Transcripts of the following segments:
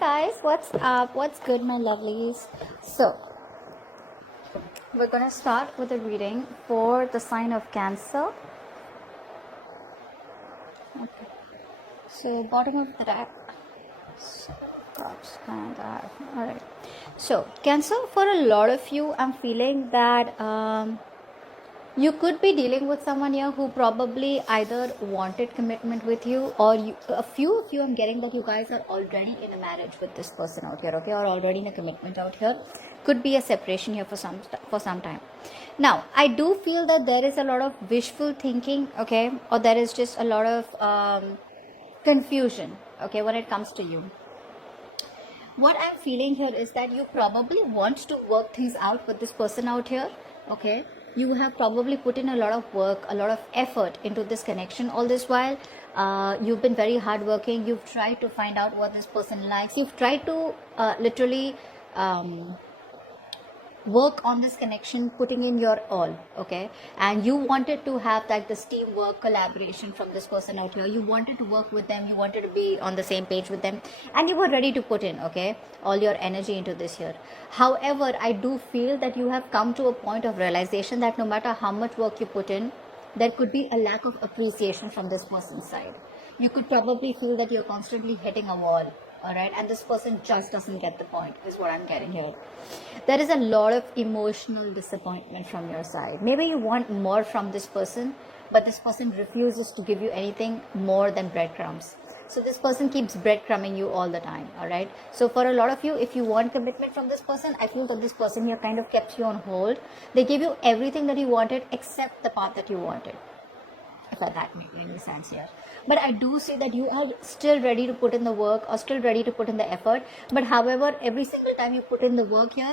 guys, what's up? What's good, my lovelies? So, we're gonna start with a reading for the sign of Cancer. Okay. So, bottom of the deck. Cups and that. Alright. So, Cancer, for a lot of you, I'm feeling that you could be dealing with someone here who probably either wanted commitment with you, or a few of you, I'm getting that you guys are already in a marriage with this person out here, okay, or already in a commitment out here. Could be a separation here for some time. Now, I do feel that there is a lot of wishful thinking, okay, or there is just a lot of confusion, okay, when it comes to you. What I'm feeling here is that you probably want to work things out with this person out here, okay. You have probably put in a lot of work, a lot of effort into this connection all this while. You've been very hardworking. You've tried to find out what this person likes. You've tried to literally work on this connection, putting in your all, okay, and you wanted to have like this teamwork, collaboration from this person out here. You wanted to work with them, you wanted to be on the same page with them, and you were ready to put in, okay, all your energy into this here. However, I do feel that you have come to a point of realization that no matter how much work you put in, there could be a lack of appreciation from this person's side. You could probably feel that you're constantly hitting a wall, all right, and this person just doesn't get the point, is what I'm getting here. There is a lot of emotional disappointment from your side. Maybe you want more from this person, but this person refuses to give you anything more than breadcrumbs. So this person keeps breadcrumbing you all the time, all right. So for a lot of you, if you want commitment from this person, I feel that this person here kind of kept you on hold. They gave you everything that you wanted except the path that you wanted, if that makes any sense here. But I do see that you are still ready to put in the work, or still ready to put in the effort. But however, every single time you put in the work here,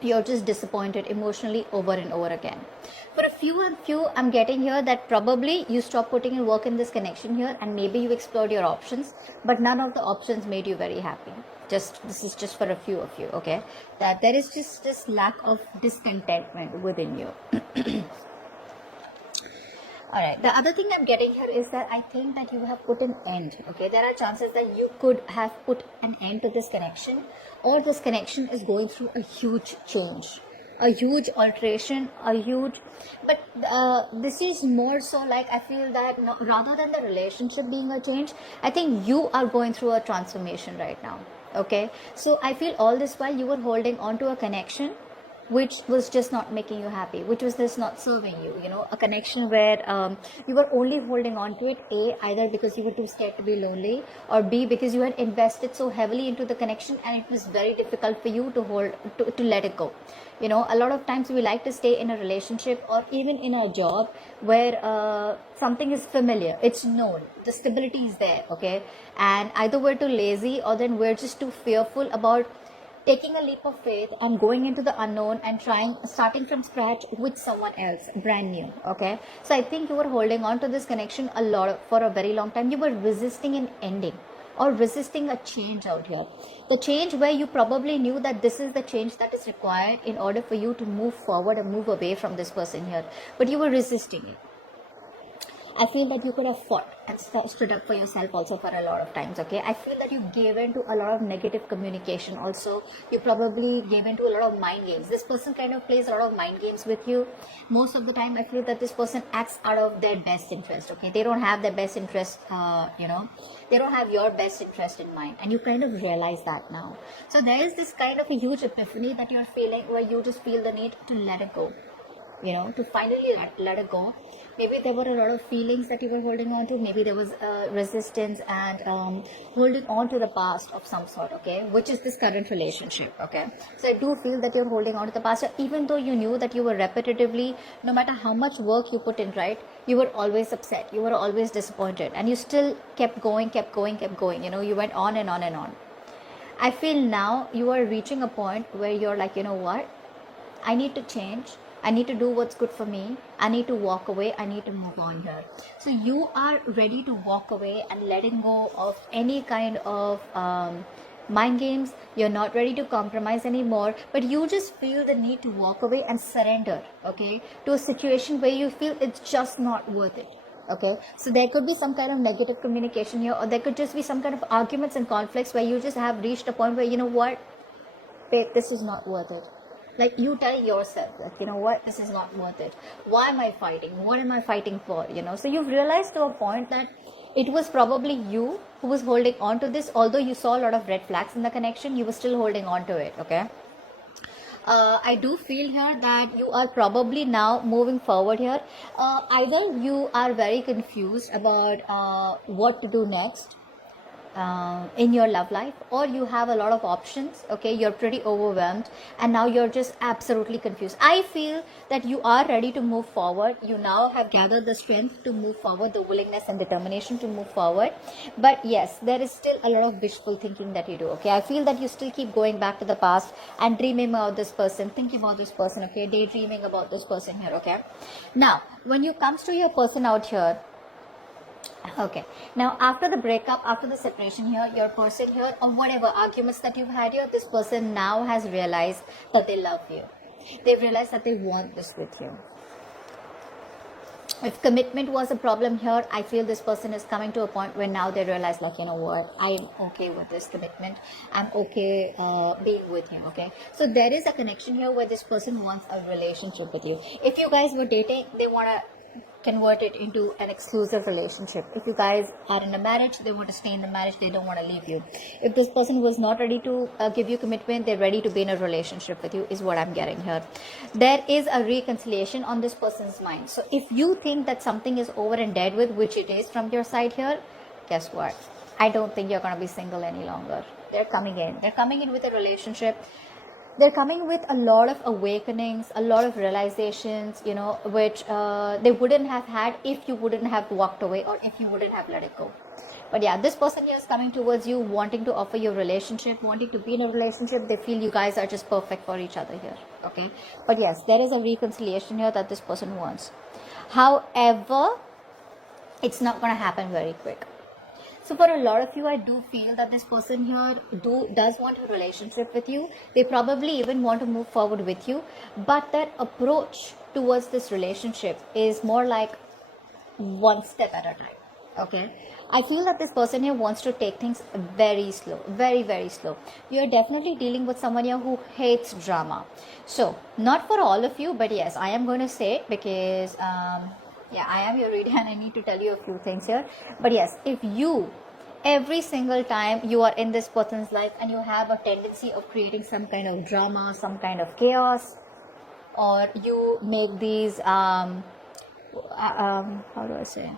you're just disappointed emotionally over and over again. For a few, I'm getting here that probably you stopped putting in work in this connection here, and maybe you explored your options, but none of the options made you very happy. This is just for a few of you, okay, that there is just this lack of discontentment within you. All right. The other thing I'm getting here is that I think that you have put an end. Okay. There are chances that you could have put an end to this connection, or this connection is going through a huge change, a huge alteration, but this is more so like, I feel that rather than the relationship being a change, I think you are going through a transformation right now. Okay. So I feel all this while you were holding on to a connection which was just not making you happy, which was just not serving you, a connection where you were only holding on to it, either because you were too scared to be lonely, or B, because you had invested so heavily into the connection and it was very difficult for you to let it go. A lot of times we like to stay in a relationship or even in a job where something is familiar, it's known, the stability is there, okay, and either we're too lazy, or then we're just too fearful about taking a leap of faith and going into the unknown and starting from scratch with someone else brand new, okay. So I think you were holding on to this connection for a very long time. You were resisting an ending or resisting a change out here, the change where you probably knew that this is the change that is required in order for you to move forward and move away from this person here, but you were resisting it. I feel that you could have fought and stood up for yourself also for a lot of times, okay. I feel that you gave in to a lot of negative communication also. You probably gave in to a lot of mind games. This person kind of plays a lot of mind games with you. Most of the time, I feel that this person acts out of their best interest, okay. They don't have their best interest, they don't have your best interest in mind, and you kind of realize that now. So there is this kind of a huge epiphany that you're feeling, where you just feel the need to let it go, to finally let it go. Maybe there were a lot of feelings that you were holding on to. Maybe there was resistance and holding on to the past of some sort, okay, which is this current relationship, okay. So I do feel that you're holding on to the past, even though you knew that you were repetitively, no matter how much work you put in, right, you were always upset, you were always disappointed, and you still kept going, you went on and on and on. I feel now you are reaching a point where you're like, what, I need to change. I need to do what's good for me. I need to walk away. I need to move on here. So you are ready to walk away and letting go of any kind of mind games. You're not ready to compromise anymore, but you just feel the need to walk away and surrender, okay, to a situation where you feel it's just not worth it. Okay, so there could be some kind of negative communication here, or there could just be some kind of arguments and conflicts where you just have reached a point where, you know what, babe, this is not worth it. Like, you tell yourself that, you know what, this is not worth it. Why am I fighting? What am I fighting for? You know, so you've realized to a point that it was probably you who was holding on to this. Although you saw a lot of red flags in the connection, you were still holding on to it. Okay, I do feel here that you are probably now moving forward here. Either you are very confused about what to do next in your love life, or you have a lot of options. Okay, you're pretty overwhelmed and now you're just absolutely confused. I feel that you are ready to move forward. You now have gathered the strength to move forward, the willingness and determination to move forward. But yes, there is still a lot of wishful thinking that you do. Okay, I feel that you still keep going back to the past and dreaming about this person, thinking about this person. Okay, daydreaming about this person here. Okay, now when you comes to your person out here, okay, now after the breakup, after the separation here, your person here, or whatever arguments that you've had here, this person now has realized that they love you. They've realized that they want this with you. If commitment was a problem here, I feel this person is coming to a point where now they realize, like, you know what, I'm okay with this commitment. I'm okay being with him. Okay, so there is a connection here where this person wants a relationship with you. If you guys were dating, they want to convert it into an exclusive relationship. If you guys are in a marriage, they want to stay in the marriage, they don't want to leave you. If this person was not ready to give you commitment, they're ready to be in a relationship with you, is what I'm getting here. There is a reconciliation on this person's mind. So if you think that something is over and dead with, which it is from your side here, guess what, I don't think you're going to be single any longer. They're coming in with a relationship. They're coming with a lot of awakenings, a lot of realizations, you know, which they wouldn't have had if you wouldn't have walked away, or if you wouldn't have let it go. But yeah, this person here is coming towards you, wanting to offer you a relationship, wanting to be in a relationship. They feel you guys are just perfect for each other here. Okay, but yes, there is a reconciliation here that this person wants. However, it's not going to happen very quick. So for a lot of you, I do feel that this person here does want a relationship with you. They probably even want to move forward with you, but their approach towards this relationship is more like one step at a time. Okay, I feel that this person here wants to take things very slow, very, very slow. You are definitely dealing with someone here who hates drama. So not for all of you, but yes, I am going to say it because yeah, I am your reader and I need to tell you a few things here. But yes, if you, every single time you are in this person's life and you have a tendency of creating some kind of drama, some kind of chaos, or you make these, how do I say?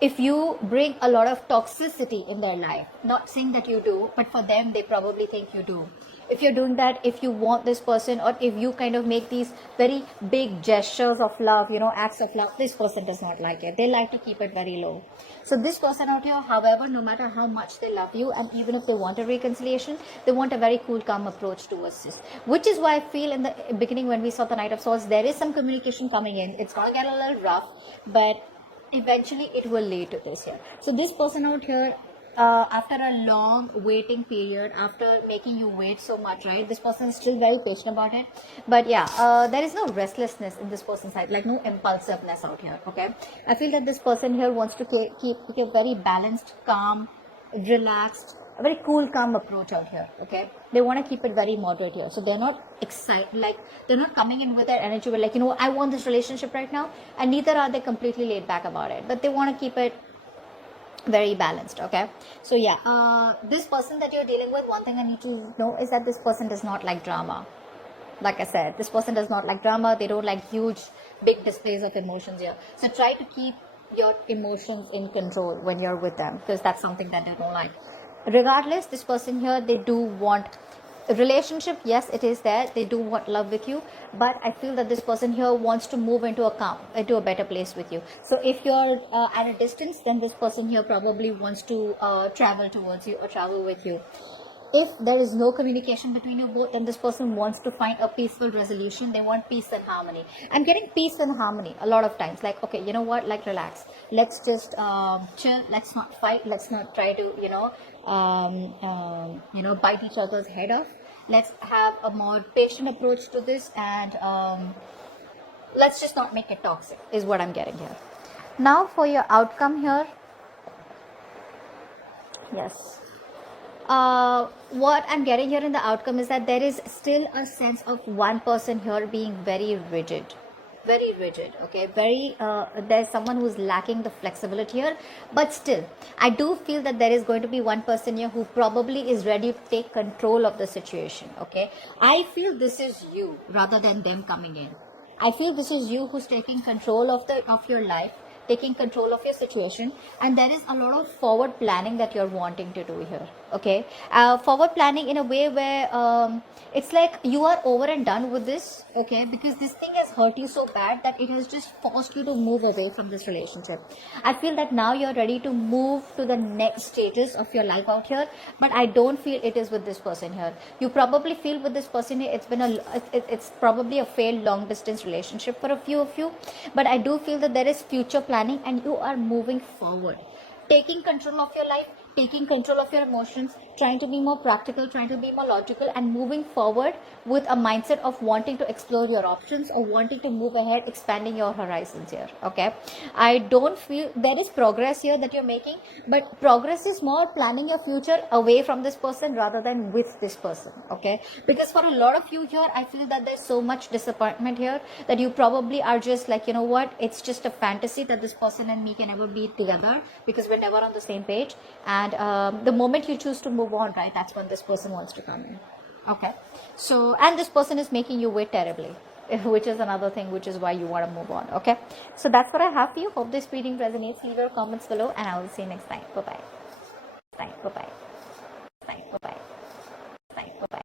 If you bring a lot of toxicity in their life, not saying that you do, but for them, they probably think you do. If you're doing that, if you want this person, or if you kind of make these very big gestures of love, you know, acts of love, this person does not like it. They like to keep it very low. So this person out here, however, no matter how much they love you, and even if they want a reconciliation, they want a very cool, calm approach towards this. Which is why I feel in the beginning when we saw the Knight of Swords, there is some communication coming in. It's going to get a little rough, but eventually it will lead to this here. So this person out here, after a long waiting period, after making you wait so much, right, this person is still very patient about it. But yeah, there is no restlessness in this person's side, like no impulsiveness out here. Okay, I feel that this person here wants to keep a very balanced, calm, relaxed, a very cool, calm approach out here. Okay, they want to keep it very moderate here, so they're not excited, like they're not coming in with their energy, like, you know, I want this relationship right now, and neither are they completely laid back about it, but they want to keep it very balanced. Okay, so yeah, this person that you're dealing with, one thing I need to know is that this person does not like drama. Like I said, this person does not like drama. They don't like huge, big displays of emotions here. So try to keep your emotions in control when you're with them, because that's something that they don't like. Regardless, this person here, they do want a relationship. Yes, it is there. They do want love with you, but I feel that this person here wants to move into a better place with you. So if you're at a distance, then this person here probably wants to travel towards you or travel with you. If there is no communication between you both, then this person wants to find a peaceful resolution. They want peace and harmony. I'm getting peace and harmony a lot of times. Like, okay, you know what? Like, relax. Let's just chill. Let's not fight. Let's not try to, bite each other's head off. Let's have a more patient approach to this, and let's just not make it toxic, is what I'm getting here. Now for your outcome here. Yes. What I'm getting here in the outcome is that there is still a sense of one person here being very rigid. Very rigid, okay? There's someone who's lacking the flexibility here, but still, I do feel that there is going to be one person here who probably is ready to take control of the situation, okay? I feel this is you rather than them coming in. I feel this is you who's taking control of your life, taking control of your situation, and there is a lot of forward planning that you're wanting to do here, okay? Forward planning in a way where it's like you are over and done with this, okay? Because this thing has hurt you so bad that it has just forced you to move away from this relationship. I feel that now you're ready to move to the next status of your life out here, but I don't feel it is with this person here. You probably feel with this person here, it's probably a failed long distance relationship for a few of you, but I do feel that there is future planning and you are moving forward, taking control of your life, taking control of your emotions, trying to be more practical, trying to be more logical, and moving forward with a mindset of wanting to explore your options or wanting to move ahead, expanding your horizons here, okay? I don't feel there is progress here that you're making, but progress is more planning your future away from this person rather than with this person, okay? Because for a lot of you here, I feel that there's so much disappointment here that you probably are just like, you know what, it's just a fantasy that this person and me can ever be together because we're never on the same page. And the moment you choose to move on, right, that's when this person wants to come in, okay? So, and this person is making you wait terribly, which is another thing, which is why you want to move on, okay? So that's what I have for you. Hope this reading resonates. Leave your comments below and I will see you next time. Bye-bye.